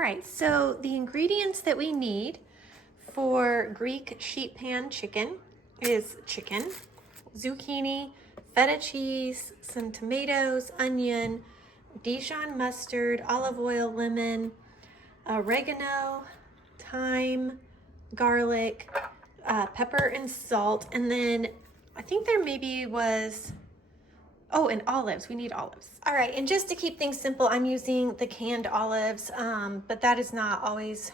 right, so the ingredients that we need for Greek sheet pan chicken is chicken, zucchini, feta cheese, some tomatoes, onion, Dijon mustard, olive oil, lemon, oregano, thyme, garlic, pepper and salt, and then I think there maybe was, oh, and olives. We need olives. All right, and just to keep things simple, I'm using the canned olives, but that is not always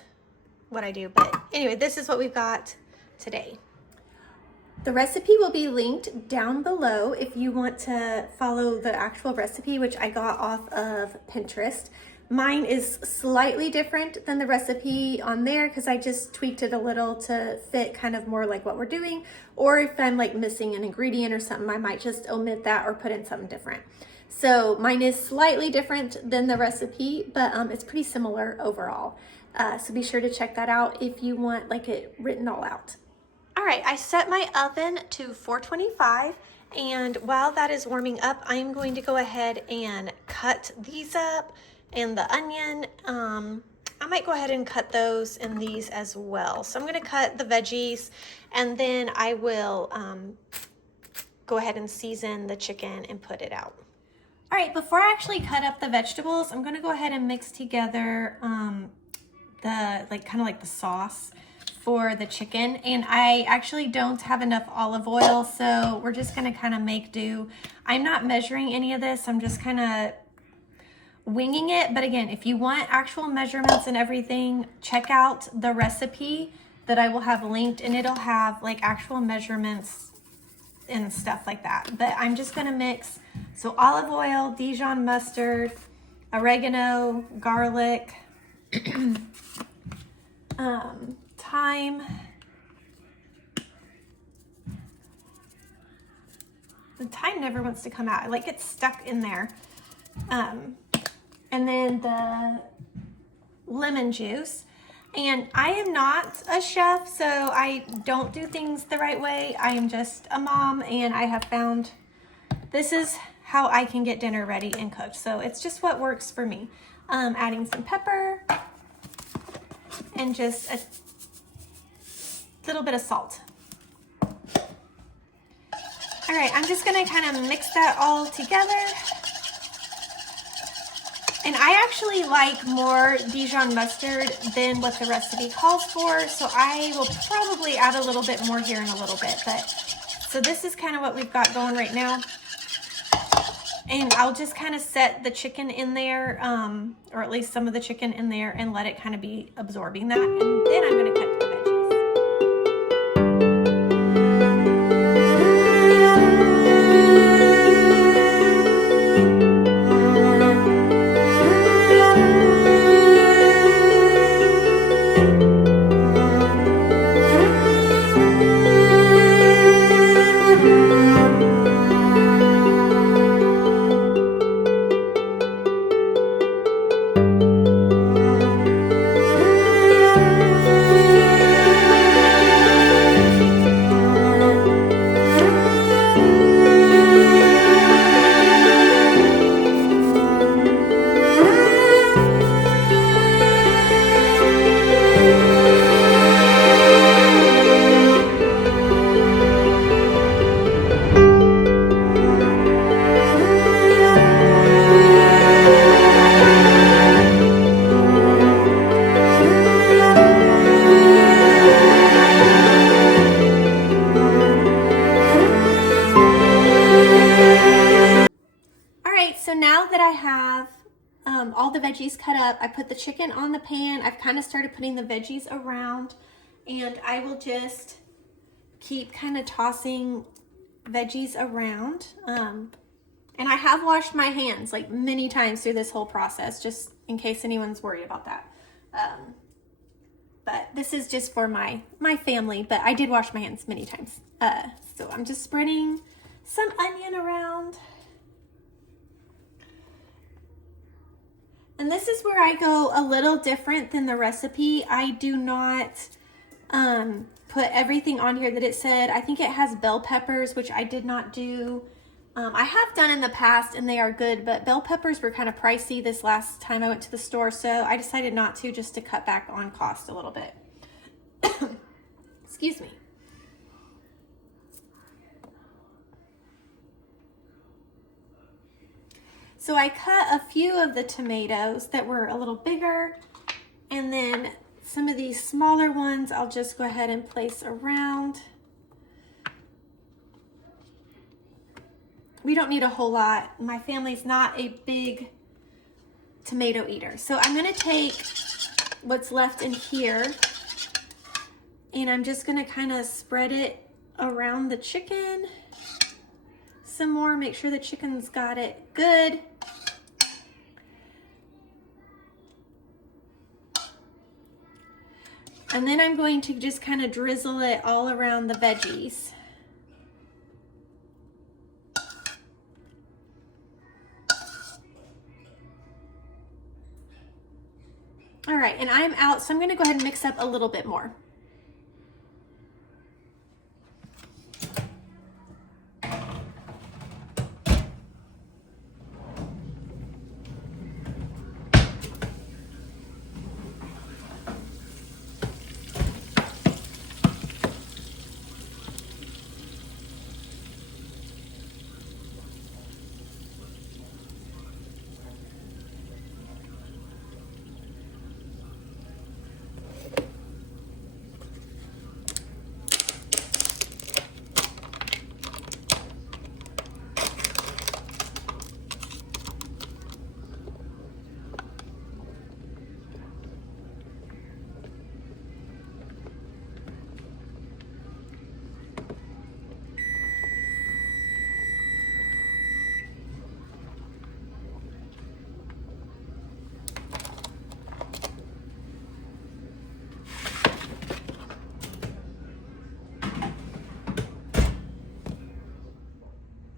what I do. But anyway, this is what we've got today. The recipe will be linked down below if you want to follow the actual recipe, which I got off of Pinterest. Mine is slightly different than the recipe on there because I just tweaked it a little to fit kind of more like what we're doing. Or if I'm like missing an ingredient or something, I might just omit that or put in something different. So mine is slightly different than the recipe, but it's pretty similar overall. So be sure to check that out if you want like it written all out. All right, I set my oven to 425, and while that is warming up, I'm going to go ahead and cut these up, and the onion, I might go ahead and cut those and these as well. So I'm gonna cut the veggies, and then I will go ahead and season the chicken and put it out. All right, before I actually cut up the vegetables, I'm gonna go ahead and mix together the sauce for the chicken, and I actually don't have enough olive oil, so we're just gonna kind of make do. I'm not measuring any of this, I'm just kind of winging it. But again, if you want actual measurements and everything, check out the recipe that I will have linked, and it'll have like actual measurements and stuff like that. But I'm just gonna mix, so olive oil, Dijon mustard, oregano, garlic, thyme, the thyme never wants to come out. I like it's stuck in there. And then the lemon juice. And I am not a chef, so I don't do things the right way. I am just a mom, and I have found this is how I can get dinner ready and cooked. So it's just what works for me. Adding some pepper and just a little bit of salt. All right, I'm just gonna kind of mix that all together. And I actually like more Dijon mustard than what the recipe calls for, so I will probably add a little bit more here in a little bit. But so this is kind of what we've got going right now. And I'll just kind of set the chicken in there, or at least some of the chicken in there, and let it kind of be absorbing that. And then I'm gonna cut the veggies. So now that I have all the veggies cut up, I put the chicken on the pan. I've kind of started putting the veggies around, and I will just keep kind of tossing veggies around. And I have washed my hands like many times through this whole process, just in case anyone's worried about that. But this is just for my family, but I did wash my hands many times. So I'm just spreading some onion around. And this is where I go a little different than the recipe. I do not put everything on here that it said. I think it has bell peppers, which I did not do. I have done in the past and they are good, but bell peppers were kind of pricey this last time I went to the store, so I decided not to, just to cut back on cost a little bit. Excuse me. So I cut a few of the tomatoes that were a little bigger, and then some of these smaller ones I'll just go ahead and place around. We don't need a whole lot. My family's not a big tomato eater. So I'm gonna take what's left in here and I'm just gonna kind of spread it around the chicken some more, make sure the chicken's got it good. And then I'm going to just kind of drizzle it all around the veggies. All right, and I'm out, so I'm gonna go ahead and mix up a little bit more.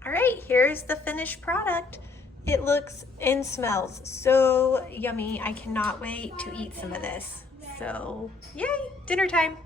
All right, here's the finished product. It looks and smells so yummy. I cannot wait to eat some of this. So, yay, dinner time.